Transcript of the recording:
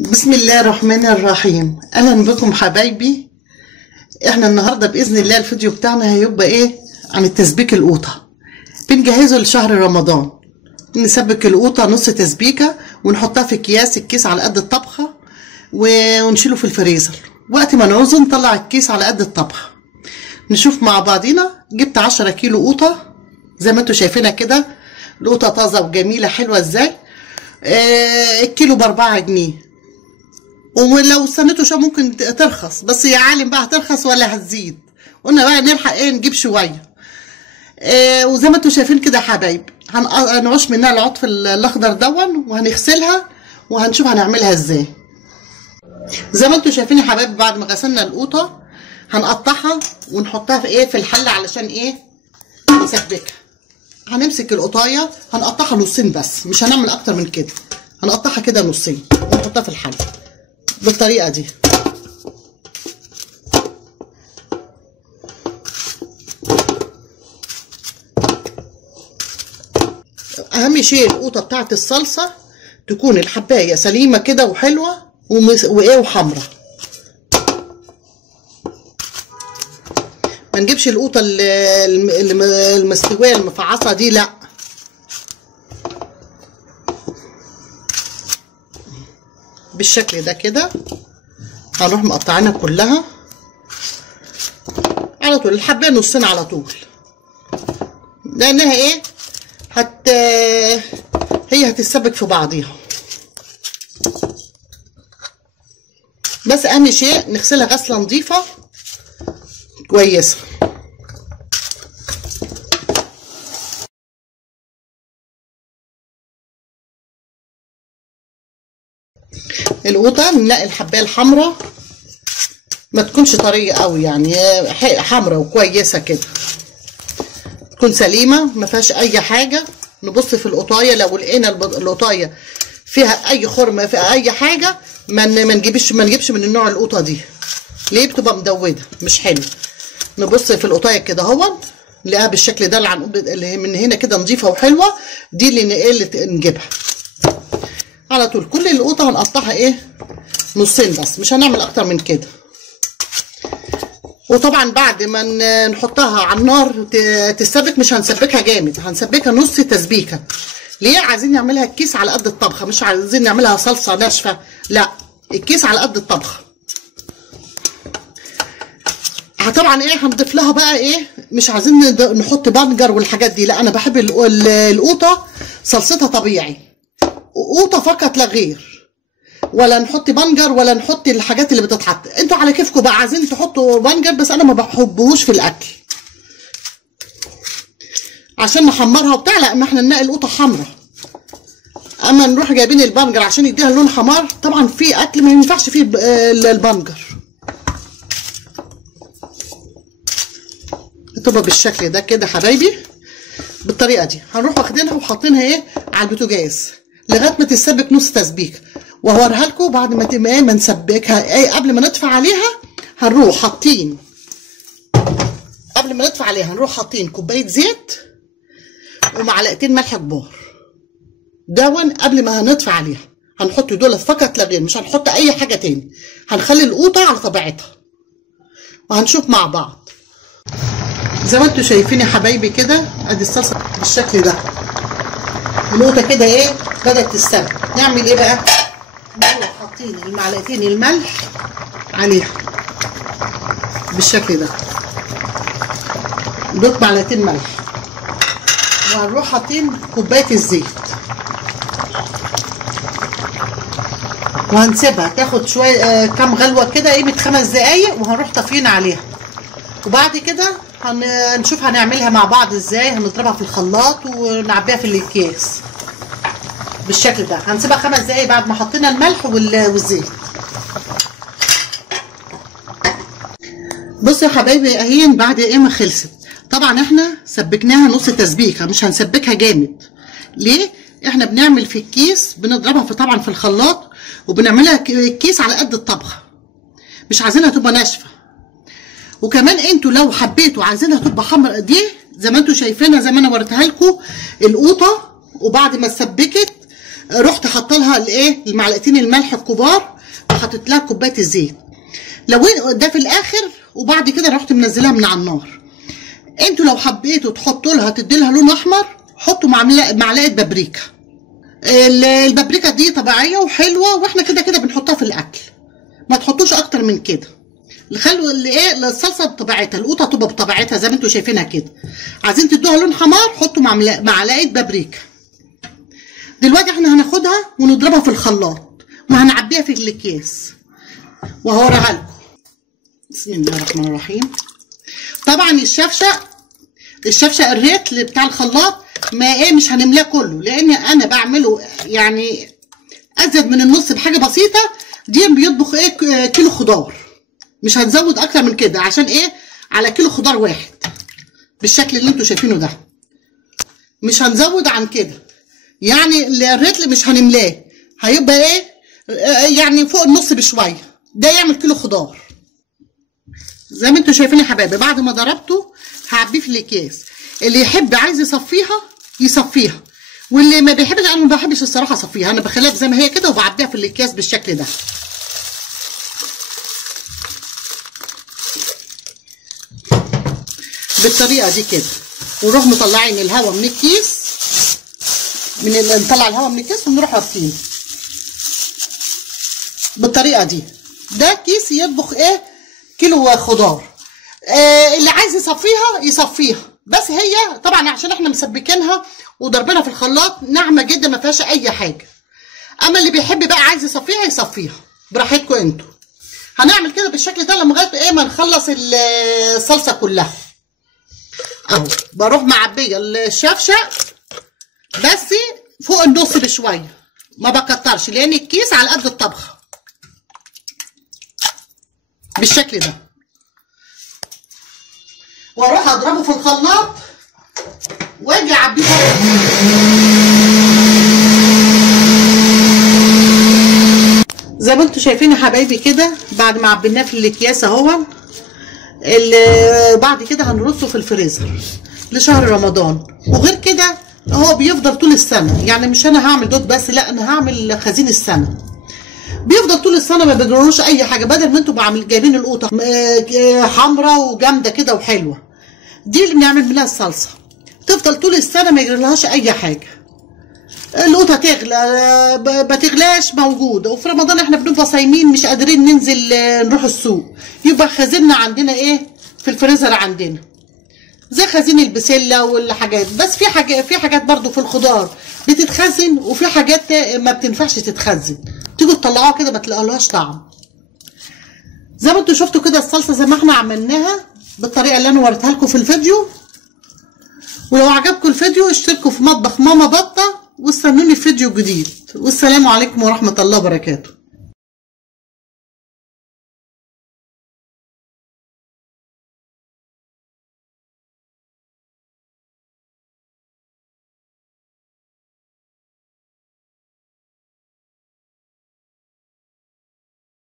بسم الله الرحمن الرحيم. اهلا بكم حبايبي. احنا النهارده باذن الله الفيديو بتاعنا هيبقى ايه عن التسبيك القوطه. بنجهزه لشهر رمضان. نسبك القوطه نص تسبيكه ونحطها في اكياس، الكيس على قد الطبخه ونشيله في الفريزر. وقت ما نعوزه نطلع الكيس على قد الطبخه. نشوف مع بعضينا. جبت 10 كيلو قوطه زي ما انتم شايفينها كده. القوطه طازه وجميله حلوه ازاي. الكيلو ب4 جنيه، ولو استنيتوا شويه ممكن ترخص، بس يا عالم بقى هترخص ولا هتزيد. قلنا بقى نلحق نجيب شويه. وزي ما انتم شايفين كده يا حبايبي هنعوش منها العطف الاخضر دون وهنغسلها وهنشوف هنعملها ازاي. زي ما انتم شايفين يا حبايبي بعد ما غسلنا القوطه هنقطعها ونحطها في الحله علشان نسبكها. هنمسك القطايه هنقطعها نصين بس، مش هنعمل اكتر من كده. هنقطعها كده نصين ونحطها في الحله بالطريقه دي. اهم شيء القوطه بتاعت الصلصه تكون الحبايه سليمه كده وحلوه وحمرا. ما نجيبش القوطه المستويه المفعصه دي، لا. بالشكل ده كده هنروح مقطعينها كلها على طول، الحبايه نصين على طول، لانها هي هتتسبك في بعضيها. بس اهم شيء نغسلها غسله نظيفه كويسه. القوطه ننقي الحبايه الحمراء، ما تكونش طريه قوي، يعني حمراء وكويسه كده، تكون سليمه ما فيهاش اي حاجه. نبص في القطايه، لو لقينا القطايه فيها اي خرم فيها اي حاجه ما نجيبش من النوع القوطه دي. ليه؟ بتبقى مدوده مش حلو. نبص في القطايه كده اهو نلاقيها بالشكل ده، العنقود اللي من هنا كده نظيفه وحلوه، دي اللي نجيبها على طول. كل القوطه هنقطعها نصين بس، مش هنعمل اكتر من كده. وطبعا بعد ما نحطها على النار تسبك، مش هنسبكها جامد، هنسبكها نص تسبيكه. ليه؟ عايزين نعملها الكيس على قد الطبخه، مش عايزين نعملها صلصه ناشفه، لا، الكيس على قد الطبخه. طبعا هنضيف لها بقى مش عايزين نحط بنجر والحاجات دي، لا. انا بحب القوطه صلصتها طبيعي، قوطه فقط لا غير، ولا نحط بنجر ولا نحط الحاجات اللي بتتحط. انتوا على كيفكم بقى، عايزين تحطوا بنجر بس انا ما بحبهوش في الاكل عشان نحمرها وبتاع، لا، ما احنا ننقي القوطه حمراء. اما نروح جايبين البنجر عشان يديها لون حمار، طبعا في اكل ما ينفعش فيه البنجر. تبقى بالشكل ده كده حبايبي، بالطريقه دي. هنروح واخدينها وحاطينها على البوتاجاز لغايه ما تتسبك نص تسبيك، وهوريها لكم بعد ما نسبكها. قبل ما ندفع عليها هنروح حاطين، قبل ما ندفع عليها هنروح حاطين كوبايه زيت ومعلقتين ملح كبار دون. قبل ما هندفع عليها هنحط دول فقط لا غير، مش هنحط اي حاجه تاني. هنخلي القوطه على طبيعتها وهنشوف مع بعض. زي ما انتم شايفين يا حبايبي كده، ادي الصلصه بالشكل ده. القوطه كده بدات تستوي. نعمل بقى؟ نروح حاطين المعلقتين الملح عليها بالشكل ده، دول معلقتين ملح، وهنروح حاطين كوبايه الزيت وهنسيبها تاخد شويه كام غلوه كده قيمه 5 دقايق، وهنروح طافيين عليها. وبعد كده هنشوف هنعملها مع بعض ازاي. هنضربها في الخلاط ونعبيها في الاكياس بالشكل ده. هنسيبها 5 دقايق بعد ما حطينا الملح والزيت. بصوا يا حبايبي اهي بعد ما خلصت. طبعا احنا سبكناها نص تسبيكه، مش هنسبكها جامد. ليه؟ احنا بنعمل في الكيس، بنضربها طبعا في الخلاط، وبنعملها الكيس على قد الطبخه، مش عايزينها تبقى ناشفه. وكمان انتوا لو حبيتوا عايزينها تبقى حمرا، دي زي ما انتوا شايفينها زي ما انا وريتها لكم القوطه، وبعد ما اتسبكت رحت حاطه لها الايه المعلقتين الملح الكبار وحطيت لها كوبايه الزيت. لو ده في الاخر، وبعد كده رحت منزلها من على النار. انتوا لو حبيتوا تحطوا لها تدي لها لون احمر، حطوا معلقه بابريكا. البابريكا دي طبيعيه وحلوه، واحنا كده كده بنحطها في الاكل، ما تحطوش اكتر من كده. خلوا الايه الصلصه بطبيعتها، القوطه تبقى بطبيعتها زي ما انتوا شايفينها كده. عايزين تدوها لون حمار، حطوا معلقه بابريكا. دلوقتي احنا هناخدها ونضربها في الخلاط وهنعبيها في الاكياس وهوريها لكم. بسم الله الرحمن الرحيم. طبعا الشفشق الريتل بتاع الخلاط ما ايه مش هنملاه كله، لان انا بعمله يعني ازيد من النص بحاجه بسيطه. دي بيطبخ ايه كيلو خضار، مش هنزود اكتر من كده. عشان ايه؟ على كيلو خضار واحد بالشكل اللي انتوا شايفينه ده، مش هنزود عن كده. يعني الريتل مش هنملاه، هيبقى ايه يعني فوق النص بشويه. ده يعمل كيلو خضار زي ما انتوا شايفين يا حبايبي. بعد ما ضربته هعبيه في الاكياس. اللي يحب عايز يصفيها يصفيها، واللي ما بيحبش، انا ما بحبش الصراحه اصفيها، انا بخليها زي ما هي كده وبعبيها في الاكياس بالشكل ده. بالطريقه دي كده، ونروح مطلعين الهواء من الكيس، نطلع الهواء من الكيس ونروح رصينه بالطريقه دي. ده كيس يطبخ ايه كيلو خضار. اللي عايز يصفيها يصفيها، بس هي طبعا عشان احنا مسبكينها وضربنا في الخلاط ناعمه جدا ما فيهاش اي حاجه. اما اللي بيحب بقى عايز يصفيها يصفيها براحتكم انتوا. هنعمل كده بالشكل ده لغايه ايه ما نخلص الصلصه كلها. اهو بروح معبيه الشفشق بس فوق النص بشويه، ما بكترش لان الكيس على قد الطبخه بالشكل ده. واروح اضربه في الخلاط واجي اعبيه زي ما انتوا شايفين يا حبايبي كده. بعد ما عبيناه في الاكياس اهو، بعد كده هنرصه في الفريزر لشهر رمضان. وغير كده هو بيفضل طول السنه، يعني مش انا هعمل دوت بس، لا انا هعمل خزين السنه. بيفضل طول السنه ما بيجرالوش اي حاجه، بدل ما انتوا جايبين القوطه حمراء وجامده كده وحلوه. دي اللي بنعمل منها الصلصه، تفضل طول السنه ما يجرالهاش اي حاجه. القوطه تغلى ما تغلاش موجوده، وفي رمضان احنا بنبقى صايمين مش قادرين ننزل نروح السوق، يبقى خزيننا عندنا ايه في الفريزر عندنا زي خزين البسله والحاجات. بس في حاجات برضو في الخضار بتتخزن، وفي حاجات ما بتنفعش تتخزن، تيجوا تطلعوها كده ما تلاقولهاش طعم. زي ما انتوا شفتوا كده الصلصه زي ما احنا عملناها بالطريقه اللي انا وريتها لكم في الفيديو. ولو عجبكم الفيديو اشتركوا في مطبخ ماما بطه، واستنوني في فيديو جديد. والسلام عليكم ورحمه الله وبركاته.